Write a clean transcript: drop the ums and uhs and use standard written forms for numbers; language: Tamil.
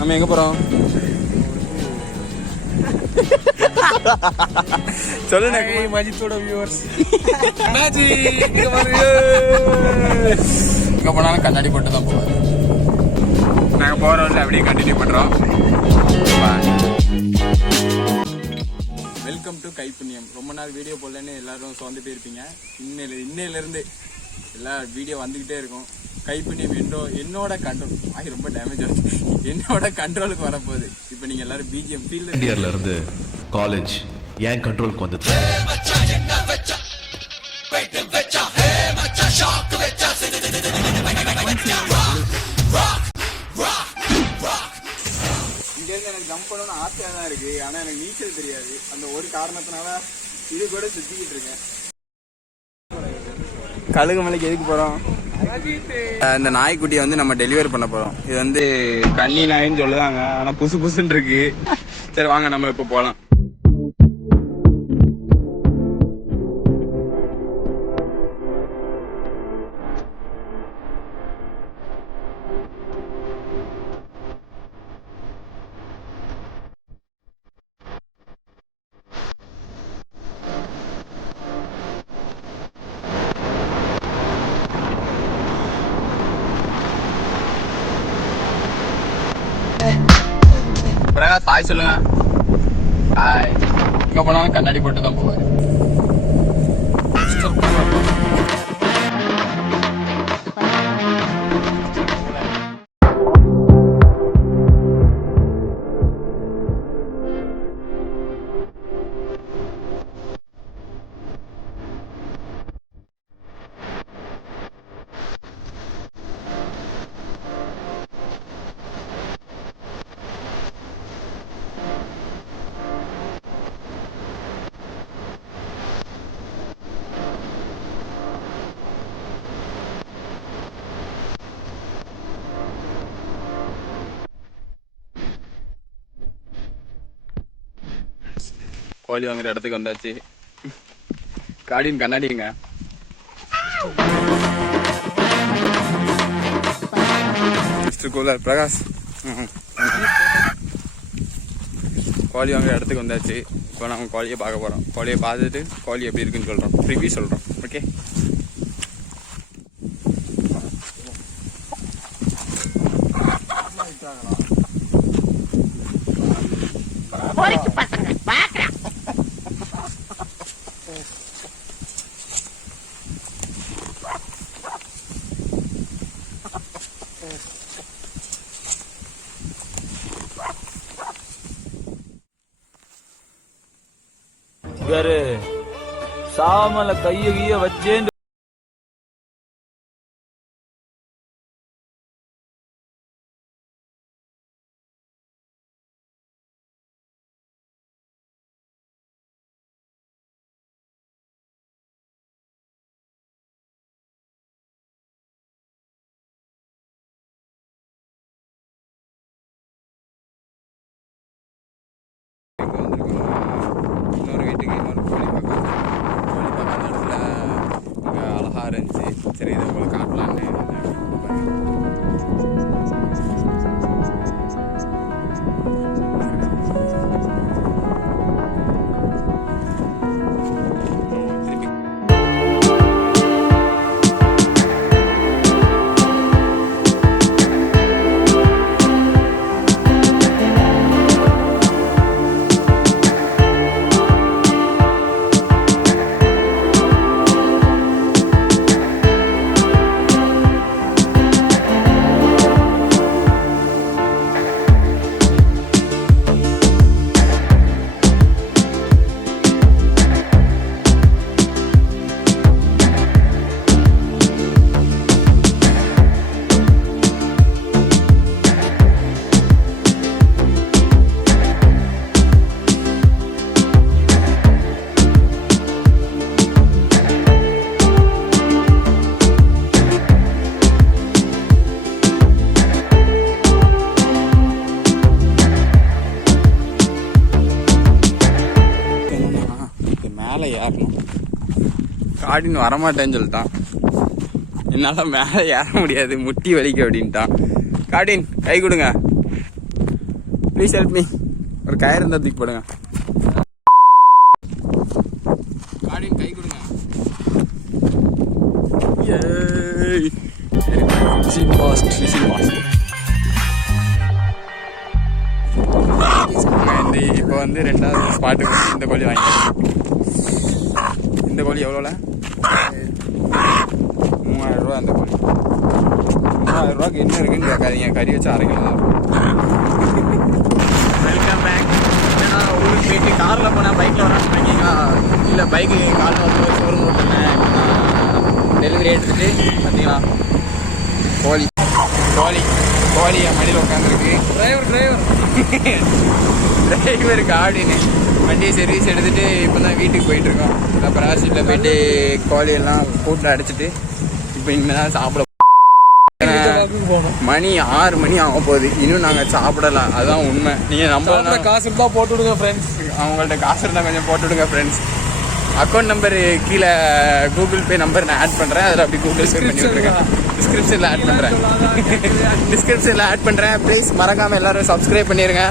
நம்ம எங்க போறோம் சொல்லுங்க மஜித்தோட வியூவர்ஸ். எங்க போனாலும் கண்ணாடி போட்டு தான் போவாரு. நாங்க போற வழியில அப்படியே கண்டினியூ பண்றோம். Welcome to Kaipunniyam. ரொம்ப நாள் வீடியோ போடலன்னு எல்லாரும் சோர்ந்து போயிருப்பீங்க. இன்னையிலிருந்து எல்லா வீடியோ வந்துகிட்டே இருக்கும். கைப்புண்ணியம் என்னோட கண்ட்ரோல் ரொம்ப டேமேஜ் ஆச்சு. என்னோட கண்ட்ரோலுக்கு வரப்போகுது. இப்போ நீங்க எல்லாரும் பிஜிஎம் ஃபீல்ட்ல இருந்து காலேஜ் ஏன் கண்ட்ரோலுக்கு வந்தது. இங்கேருந்து எனக்கு ஜம்ப் பண்ணணும்னு ஆசையாக தான் இருக்கு. ஆனா எனக்கு நீச்சல் தெரியாது. அந்த ஒரு காரணத்தினால இது கூட சுத்திக்கிட்டு இருக்கேன். கழுகு மலைக்கு எதுக்கு போறோம்? இந்த நாய்க்குட்டியை வந்து நம்ம டெலிவரி பண்ண போறோம். இது வந்து கன்னி நாயின்னு சொல்லுதாங்க. ஆனா புசுன்னு இருக்கு. சரி வாங்க நம்ம இப்ப போலாம். பிரகாஷ் தாய் சொல்லுங்க. தாய் எங்க போனாலும் கண்ணாடி போட்டு தான் போவாரு. கோழி வாங்குற இடத்துக்கு வந்தாச்சு. காடின் கண்ணாடிங்க. Mister cooler Prakash. கோழி வாங்குற இடத்துக்கு வந்தாச்சு. இப்போ நம்ம கோழியை பார்க்க போகிறோம். கோழியை பார்த்துட்டு கோழி எப்படி இருக்குன்னு சொல்கிறோம். ரிவ்யூ சொல்கிறோம். ஓகே. சாமல கைய வச்சேன். இன்னொரு வீட்டுக்கு இன்னொரு கோழி பார்க்க இடத்துல இங்கே அழகா இருந்துச்சு. சரி இதை உங்களுக்கு காட்டலான்னு. காடின்னு வரமாட்டேன்னு சொல்லிட்டான். என்னால் மேலே ஏற முடியாது, முட்டி வலிக்கு அப்படின்ட்டான். காடின் கை கொடுங்க. Please help me. ஒரு கயிறு இருந்தால் தூக்கி போடுங்க. கார்டின் கை கொடுங்க. இப்போ வந்து 2வது ஸ்பாட்டுக்கு இந்த கோழி வாங்கி. இந்த கோழி எவ்வளோல? 3000 ரூபா. அந்த கோழி 3000 ரூபாய்க்கு என்ன இருக்குன்னு கேட்காதீங்க. கறி வச்சு அரைக்கலாம் தான். Welcome back. ஏன்னா ஊருக்கு போயிட்டு காரில் போனால் பைக்கில் வரான்னு நினைக்கிங்களா? இல்லை, பைக்கு காரில் வந்து ஷோரூம் விட்டுருந்தேன். டெலிவரி எடுத்துகிட்டு பார்த்தீங்களா கோழி கோழி கோழி என் மடியில் உட்காந்துருக்கு. டிரைவருக்கு ஆடின்னு வண்டியை சர்வீஸ் எடுத்துகிட்டு இப்போ தான் வீட்டுக்கு போயிட்டுருக்கோம். அப்புறம் ஹாஸ்பிட்டலில் போயிட்டு கோழியெல்லாம் கூட்டில் அடைச்சிட்டு இப்போ இனிமேல் தான் சாப்பிட. மணி 6 மணி ஆக போகுது. இன்னும் நாங்கள் சாப்பிடலாம். அதுதான் உண்மை. நீங்கள் நம்ம காசு இருந்தால் போட்டு விடுங்க ஃப்ரெண்ட்ஸ். அவங்கள்ட்ட காசு இருந்தால் கொஞ்சம் போட்டு விடுங்க ஃப்ரெண்ட்ஸ். அக்கௌண்ட் நம்பர் கீழே கூகுள் பே நம்பர் நான் ஆட் பண்ணுறேன். அதில் அப்படி கூகுள் பே பண்ணி விட்டுருக்கேன். டிஸ்கிரிப்ஷனில் ஆட் பண்ணுறேன். ப்ளீஸ் மறக்காமல் எல்லோரும் சப்ஸ்கிரைப் பண்ணிடுங்க.